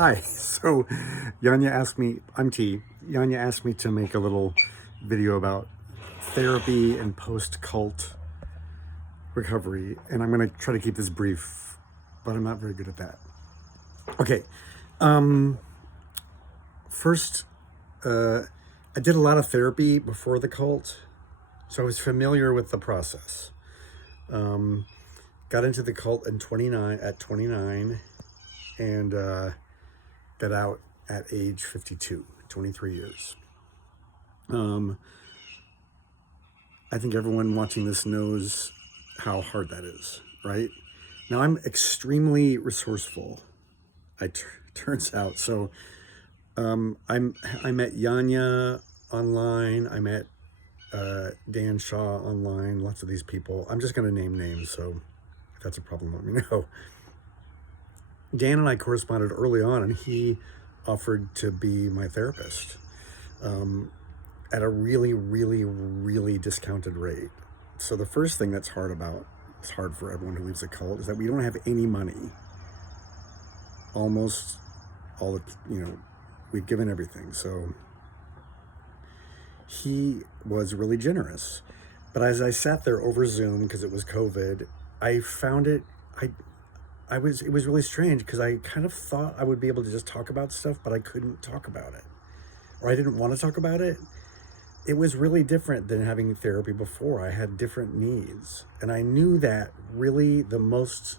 Hi. So Janja asked me, I'm T. Janja asked me to make a little video about therapy and post-cult recovery. And I'm going to try to keep this brief, but I'm not very good at that. Okay. First, I did a lot of therapy before the cult, so I was familiar with the process. Got into the cult at 29, and got out at age 52, 23 years. I think everyone watching this knows how hard that is, right? Now, I'm extremely resourceful, turns out. So I met Janja online. I met Dan Shaw online, lots of these people. I'm just going to name names, so if that's a problem, let me know. Dan and I corresponded early on, and he offered to be my therapist at a really, really, really discounted rate. So the first thing it's hard for everyone who leaves a cult, is that we don't have any money. Almost all the, we've given everything. So he was really generous. But as I sat there over Zoom, because it was COVID, I found it, it was really strange, because I kind of thought I would be able to just talk about stuff, but I couldn't talk about it. Or I didn't want to talk about it. It was really different than having therapy before. I had different needs. And I knew that really the most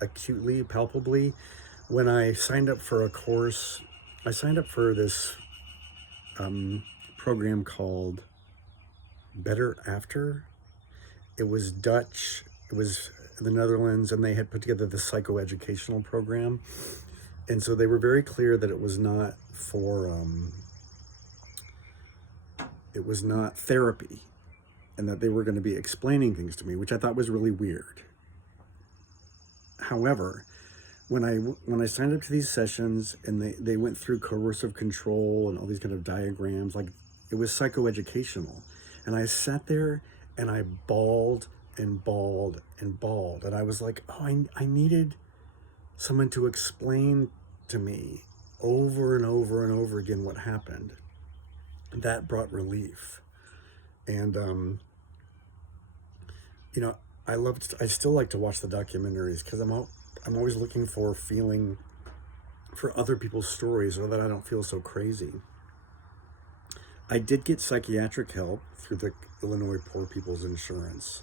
acutely, palpably, when I signed up for a course. I signed up for this program called Better After. It was Dutch. It was the Netherlands, and they had put together this psychoeducational program. And so they were very clear that it was not for, it was not therapy, and that they were going to be explaining things to me, which I thought was really weird. However, when I signed up to these sessions, and they went through coercive control and all these kind of diagrams, like it was psychoeducational, and I sat there and I bawled and bawled and bawled, and I was like, oh, I needed someone to explain to me over and over and over again what happened. That brought relief. And I still like to watch the documentaries, because I'm always looking for other people's stories, so that I don't feel so crazy. I did get psychiatric help through the Illinois Poor People's Insurance.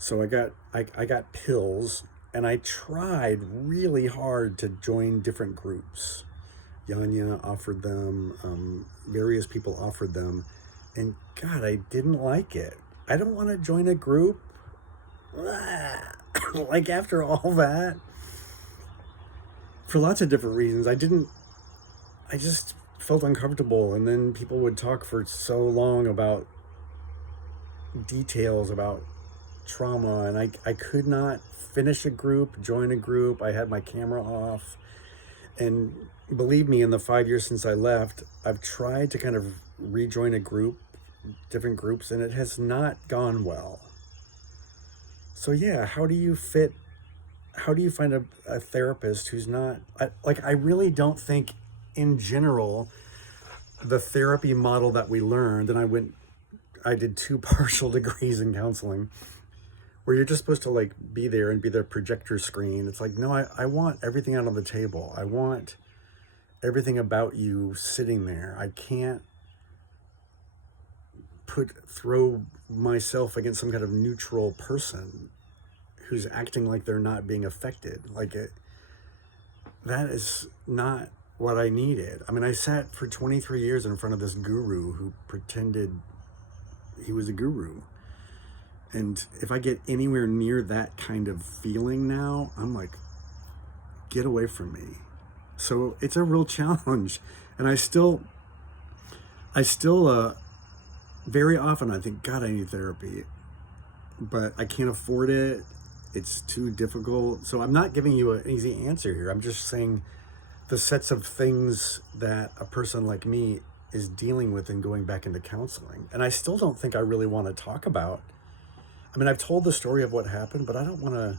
So I got pills, and I tried really hard to join different groups. Janja offered them, various people offered them, and God, I didn't like it. I don't want to join a group. Like, after all that, for lots of different reasons, I just felt uncomfortable. And then people would talk for so long about details about trauma, and I could not finish a group, join a group. I had my camera off. And believe me, in the 5 years since I left, I've tried to kind of rejoin a group, different groups, and it has not gone well. So yeah, how do you find a therapist who's not, I really don't think in general, the therapy model that we learned, and I did 2 partial degrees in counseling, where you're just supposed to be there and be the projector screen. It's like, no, I want everything out on the table. I want everything about you sitting there. I can't throw myself against some kind of neutral person who's acting like they're not being affected. That is not what I needed. I mean, I sat for 23 years in front of this guru who pretended he was a guru. And if I get anywhere near that kind of feeling now, I'm like, get away from me. So it's a real challenge. And I still very often I think, God, I need therapy, but I can't afford it. It's too difficult. So I'm not giving you an easy answer here. I'm just saying the sets of things that a person like me is dealing with and going back into counseling. And I still don't think I really want to talk about. I mean, I've told the story of what happened, but I don't want to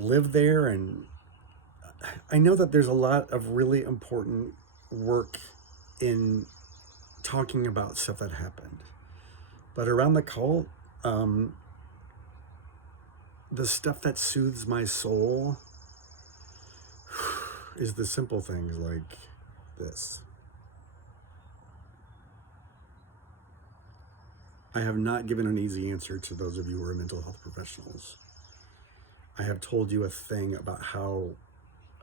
live there. And I know that there's a lot of really important work in talking about stuff that happened, but around the cult, um, the stuff that soothes my soul is the simple things like this. I have not given an easy answer to those of you who are mental health professionals. I have told you a thing about how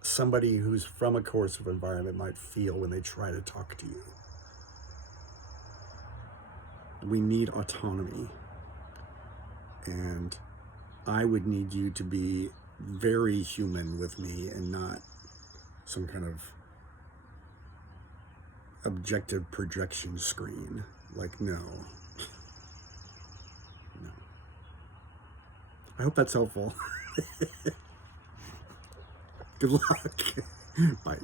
somebody who's from a coercive environment might feel when they try to talk to you. We need autonomy. And I would need you to be very human with me and not some kind of objective projection screen. Like, no. No. I hope that's helpful. Good luck. Bye.